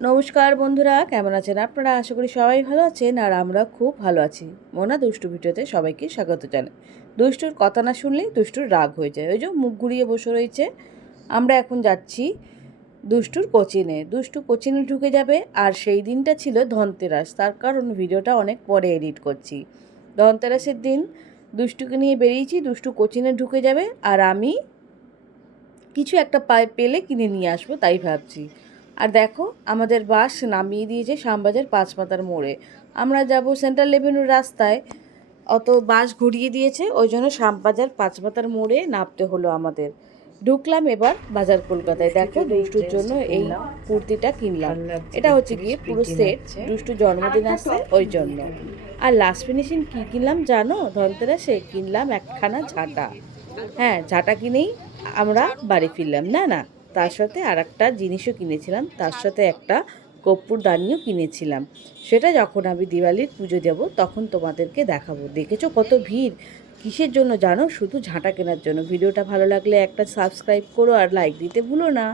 নমস্কার বন্ধুরা, কেমন আছেন আপনারা? আশা করি সবাই ভালো আছেন আর আমরা খুব ভালো আছি। মোনা দুষ্টু ভিডিওতে সবাইকে স্বাগত জানাই। দুষ্টুর কথা না শুনলেই দুষ্টুর রাগ হয়ে যায়, ওই যে মুখ ঘুরিয়ে বসে রয়েছে। আমরা এখন যাচ্ছি দুষ্টুর কোচিনে। দুষ্টু কোচিনে ঢুকে যাবে আর সেই দিনটা ছিল ধনতেরাস, তার কারণ ভিডিওটা অনেক পরে এডিট করছি। ধনতেরাসের দিন দুষ্টুকে নিয়ে বেরিয়েছি, দুষ্টু কোচিনে ঢুকে যাবে আর আমি কিছু একটা পেলে কিনে নিয়ে আসবো তাই ভাবছি। আর দেখো, আমাদের বাস নামিয়ে দিয়েছে শ্যামবাজার পাঁচমাথার মোড়ে। আমরা যাব সেন্ট্রাল এভিনিউর রাস্তায়, অত বাস ঘুরিয়ে দিয়েছে, ওই জন্য শ্যামবাজার পাঁচমাথার মোড়ে নামতে হলো আমাদের। ঢুকলাম এবার বাজার কলকাতায়। দেখো, দুষ্টুর জন্য এই কুর্তিটা কিনলাম। এটা হচ্ছে গিয়ে পুরো সেট, দুষ্টু জন্মদিন আসছে ওই জন্য। আর লাস্ট ফিনিশিং কী কিনলাম জানো? ধনতেরাসে কিনলাম একখানা ঝাঁটা। হ্যাঁ, ঝাঁটা কিনেই আমরা বাড়ি ফিরলাম। না না, তার সাথে আর একটা জিনিসও কিনেছিলাম, তার সাথে একটা কর্পূরদানিও কিনেছিলাম। সেটা যখন আমি দিওয়ালির পুজো দেব তখন তোমাদেরকে দেখাবো। দেখেছো কত ভিড়? কিসের জন্য জানো? শুধু ঝাঁটা কেনার জন্য। ভিডিওটা ভালো লাগলে একটা সাবস্ক্রাইব করো আর লাইক দিতে ভুলো না।